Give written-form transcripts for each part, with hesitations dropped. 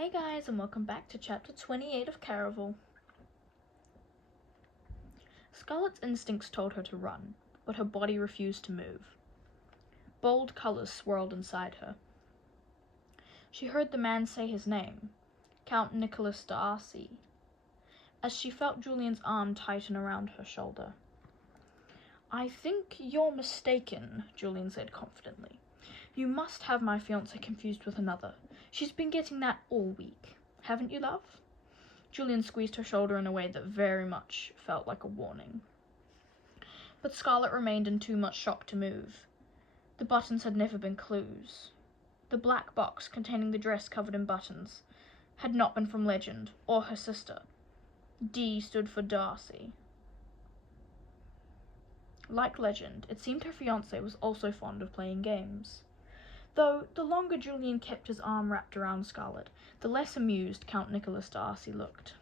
Hey guys, and welcome back to chapter 28 of Caraval. Scarlet's instincts told her to run, but her body refused to move. Bold colours swirled inside her. She heard the man say his name, Count Nicholas d'Arcy, as she felt Julian's arm tighten around her shoulder. "I think you're mistaken," Julian said confidently. "You must have my fiancée confused with another. She's been getting that all week. Haven't you, love?" Julian squeezed her shoulder in a way that very much felt like a warning. But Scarlet remained in too much shock to move. The buttons had never been clues. The black box containing the dress covered in buttons had not been from Legend or her sister. D stood for Darcy. Like Legend, it seemed her fiancé was also fond of playing games. Though the longer Julian kept his arm wrapped around Scarlet, the less amused Count Nicholas d'Arcy looked.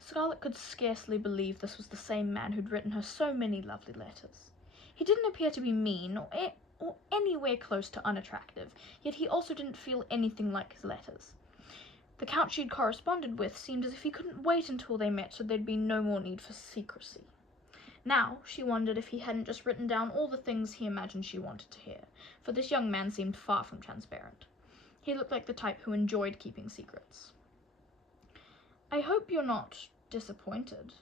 Scarlet could scarcely believe this was the same man who'd written her so many lovely letters. He didn't appear to be mean or anywhere close to unattractive, yet he also didn't feel anything like his letters. The Count she'd corresponded with seemed as if he couldn't wait until they met so there'd be no more need for secrecy. Now, she wondered if he hadn't just written down all the things he imagined she wanted to hear, for this young man seemed far from transparent. He looked like the type who enjoyed keeping secrets. "I hope you're not disappointed."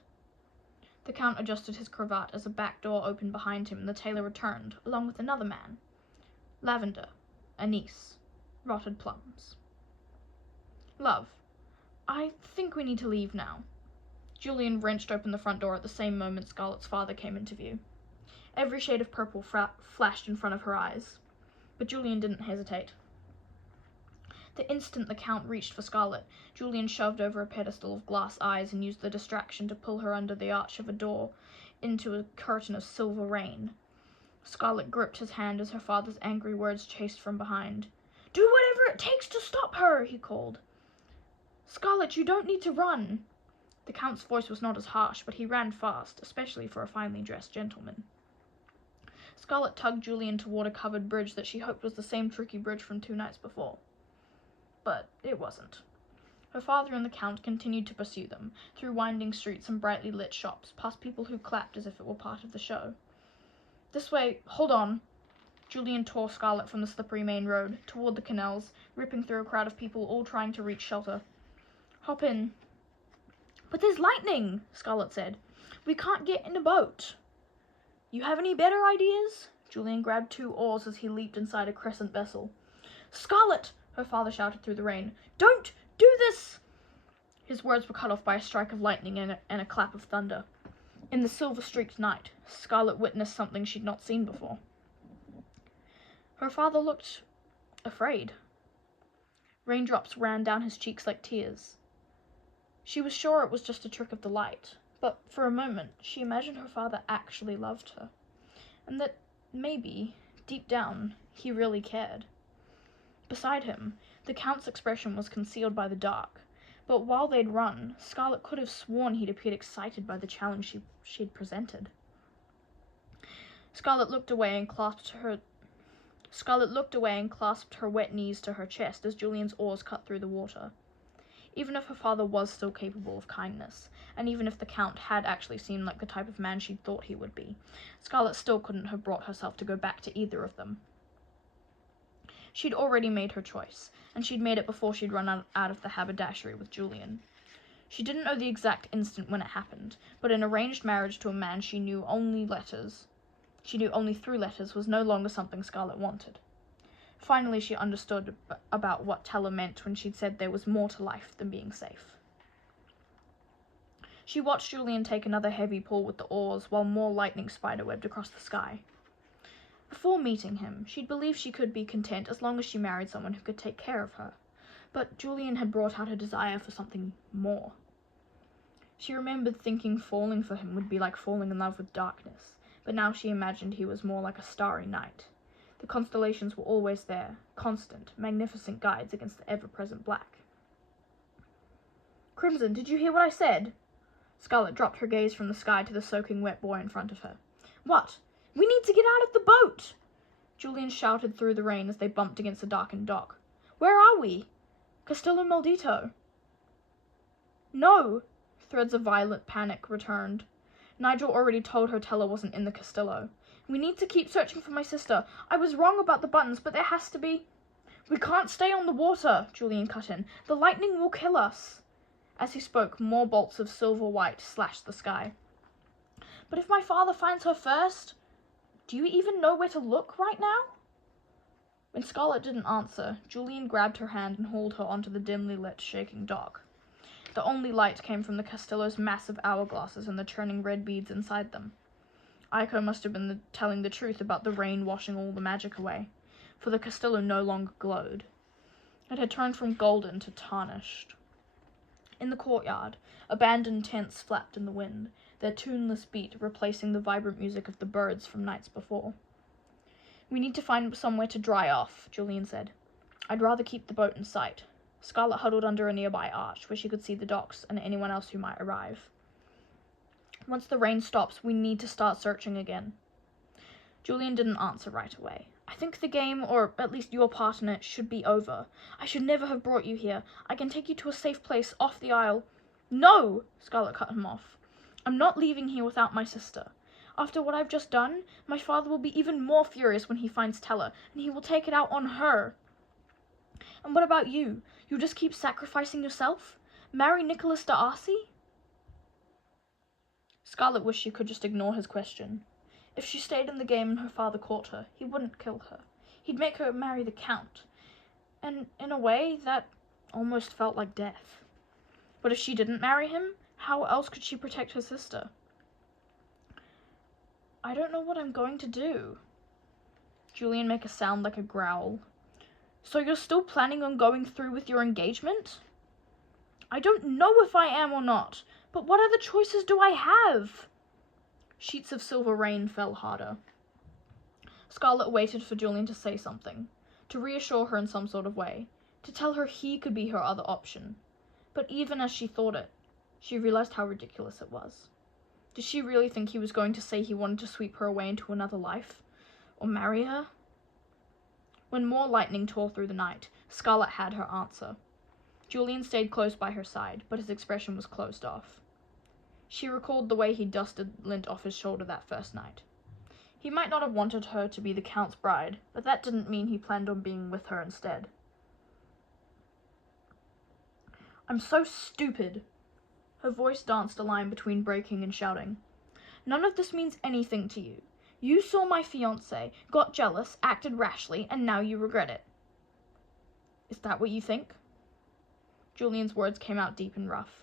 The Count adjusted his cravat as a back door opened behind him and the tailor returned, along with another man. Lavender, anise, rotted plums. "Love, I think we need to leave now." Julian wrenched open the front door at the same moment Scarlet's father came into view. Every shade of purple flashed in front of her eyes, but Julian didn't hesitate. The instant the Count reached for Scarlet, Julian shoved over a pedestal of glass eyes and used the distraction to pull her under the arch of a door into a curtain of silver rain. Scarlet gripped his hand as her father's angry words chased from behind. "Do whatever it takes to stop her," he called. "Scarlet, you don't need to run." The Count's voice was not as harsh, but he ran fast, especially for a finely dressed gentleman. Scarlet tugged Julian toward a covered bridge that she hoped was the same tricky bridge from 2 nights before. But it wasn't. Her father and the Count continued to pursue them, through winding streets and brightly lit shops, past people who clapped as if it were part of the show. "This way, hold on." Julian tore Scarlet from the slippery main road, toward the canals, ripping through a crowd of people all trying to reach shelter. "Hop in." "But there's lightning," Scarlet said. "We can't get in a boat." "You have any better ideas?" Julian grabbed 2 oars as he leaped inside a crescent vessel. "Scarlet!" her father shouted through the rain. "Don't do this!" His words were cut off by a strike of lightning and a clap of thunder. In the silver-streaked night, Scarlet witnessed something she'd not seen before. Her father looked afraid. Raindrops ran down his cheeks like tears. She was sure it was just a trick of the light, but for a moment she imagined her father actually loved her, and that maybe, deep down, he really cared. Beside him, the Count's expression was concealed by the dark, but while they'd run, Scarlet could have sworn he'd appeared excited by the challenge she'd presented. Scarlet looked away and clasped her wet knees to her chest as Julian's oars cut through the water. Even if her father was still capable of kindness, and even if the Count had actually seemed like the type of man she'd thought he would be, Scarlet still couldn't have brought herself to go back to either of them. She'd already made her choice, and she'd made it before she'd run out of the haberdashery with Julian. She didn't know the exact instant when it happened, but an arranged marriage to a man she knew only through letters was no longer something Scarlet wanted. Finally, she understood about what Teller meant when she'd said there was more to life than being safe. She watched Julian take another heavy pull with the oars while more lightning spiderwebbed across the sky. Before meeting him, she'd believed she could be content as long as she married someone who could take care of her, but Julian had brought out a desire for something more. She remembered thinking falling for him would be like falling in love with darkness, but now she imagined he was more like a starry night. The constellations were always there, constant, magnificent guides against the ever-present black. "Crimson, did you hear what I said?" Scarlet dropped her gaze from the sky to the soaking wet boy in front of her. "What?" "We need to get out of the boat!" Julian shouted through the rain as they bumped against a darkened dock. Where are we? Castillo Maldito. No! Threads of violent panic returned. Nigel already told her Teller wasn't in the Castillo. We need to keep searching for my sister. I was wrong about the buttons, but there has to be... We can't stay on the water, Julian cut in. The lightning will kill us. As he spoke, more bolts of silver white slashed the sky. But if my father finds her first, do you even know where to look right now? When Scarlet didn't answer, Julian grabbed her hand and hauled her onto the dimly lit, shaking dock. The only light came from the Castillo's massive hourglasses and the churning red beads inside them. Aiko must have been telling the truth about the rain washing all the magic away, for the Castillo no longer glowed. It had turned from golden to tarnished. In the courtyard, abandoned tents flapped in the wind, their tuneless beat replacing the vibrant music of the birds from nights before. We need to find somewhere to dry off, Julian said. I'd rather keep the boat in sight. Scarlet huddled under a nearby arch, where she could see the docks and anyone else who might arrive. Once the rain stops, we need to start searching again. Julian didn't answer right away. I think the game, or at least your part in it, should be over. I should never have brought you here. I can take you to a safe place off the isle. No! Scarlet cut him off. I'm not leaving here without my sister. After what I've just done, my father will be even more furious when he finds Teller, and he will take it out on her. And what about you? You'll just keep sacrificing yourself? Marry Nicholas D'Arcy? Scarlet wished she could just ignore his question. If she stayed in the game and her father caught her, he wouldn't kill her. He'd make her marry the Count. And in a way, that almost felt like death. But if she didn't marry him, how else could she protect her sister? I don't know what I'm going to do. Julian made a sound like a growl. So you're still planning on going through with your engagement? I don't know if I am or not, but what other choices do I have? Sheets of silver rain fell harder. Scarlet waited for Julian to say something, to reassure her in some sort of way, to tell her he could be her other option. But even as she thought it, she realized how ridiculous it was. Did she really think he was going to say he wanted to sweep her away into another life? Or marry her? When more lightning tore through the night, Scarlet had her answer. Julian stayed close by her side, but his expression was closed off. She recalled the way he dusted lint off his shoulder that first night. He might not have wanted her to be the Count's bride, but that didn't mean he planned on being with her instead. I'm so stupid. Her voice danced a line between breaking and shouting. None of this means anything to you. You saw my fiancé, got jealous, acted rashly, and now you regret it. Is that what you think? Julian's words came out deep and rough.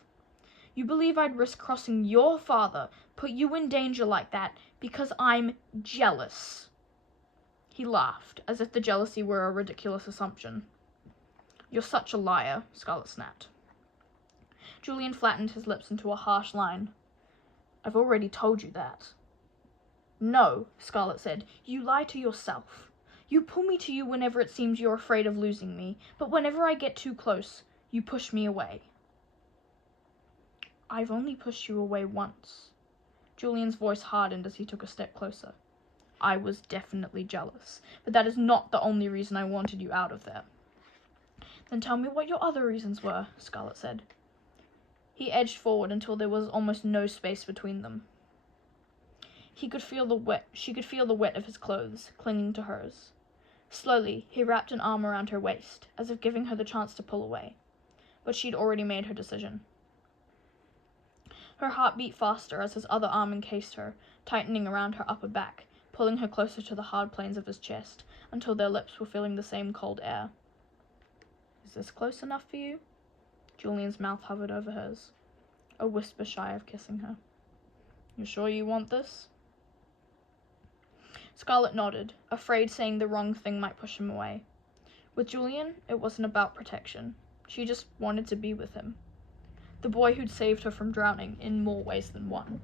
You believe I'd risk crossing your father, put you in danger like that, because I'm jealous. He laughed, as if the jealousy were a ridiculous assumption. You're such a liar, Scarlet snapped. Julian flattened his lips into a harsh line. I've already told you that. No, Scarlet said, you lie to yourself. You pull me to you whenever it seems you're afraid of losing me, but whenever I get too close, you push me away. I've only pushed you away once. Julian's voice hardened as he took a step closer. I was definitely jealous, but that is not the only reason I wanted you out of there. Then tell me what your other reasons were, Scarlet said. He edged forward until there was almost no space between them. She could feel the wet of his clothes, clinging to hers. Slowly, he wrapped an arm around her waist, as if giving her the chance to pull away. But she'd already made her decision. Her heart beat faster as his other arm encased her, tightening around her upper back, pulling her closer to the hard planes of his chest, until their lips were feeling the same cold air. Is this close enough for you? Julian's mouth hovered over hers, a whisper shy of kissing her. You sure you want this? Scarlet nodded, afraid saying the wrong thing might push him away. With Julian, it wasn't about protection. She just wanted to be with him. The boy who'd saved her from drowning in more ways than one.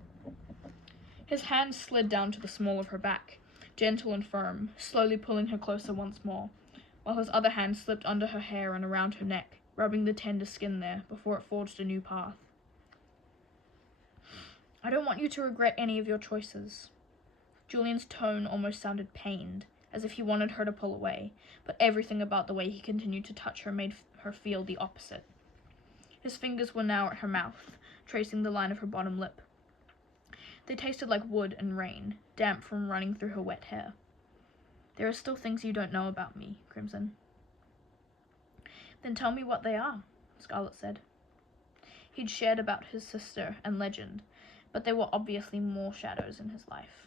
His hand slid down to the small of her back, gentle and firm, slowly pulling her closer once more, while his other hand slipped under her hair and around her neck, rubbing the tender skin there before it forged a new path. I don't want you to regret any of your choices. Julian's tone almost sounded pained, as if he wanted her to pull away, but everything about the way he continued to touch her made her feel the opposite. His fingers were now at her mouth, tracing the line of her bottom lip. They tasted like wood and rain, damp from running through her wet hair. "There are still things you don't know about me, Crimson." "Then tell me what they are," Scarlet said. He'd shared about his sister and legend, but there were obviously more shadows in his life.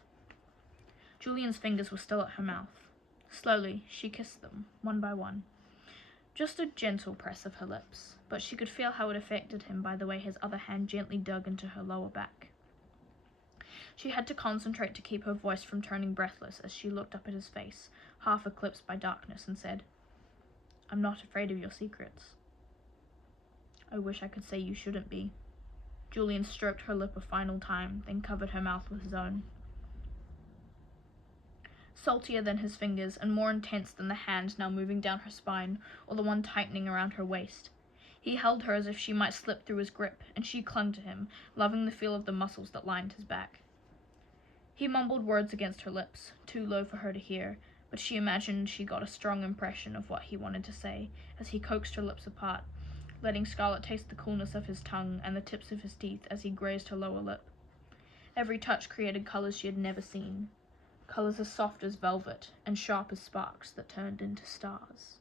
Julian's fingers were still at her mouth. Slowly, she kissed them, one by one. Just a gentle press of her lips, but she could feel how it affected him by the way his other hand gently dug into her lower back. She had to concentrate to keep her voice from turning breathless as she looked up at his face, half eclipsed by darkness, and said, "I'm not afraid of your secrets." "I wish I could say you shouldn't be." Julian stroked her lip a final time, then covered her mouth with his own. Saltier than his fingers, and more intense than the hand now moving down her spine, or the one tightening around her waist. He held her as if she might slip through his grip, and she clung to him, loving the feel of the muscles that lined his back. He mumbled words against her lips, too low for her to hear, but she imagined she got a strong impression of what he wanted to say, as he coaxed her lips apart, letting Scarlet taste the coolness of his tongue and the tips of his teeth as he grazed her lower lip. Every touch created colors she had never seen, colors as soft as velvet and sharp as sparks that turned into stars.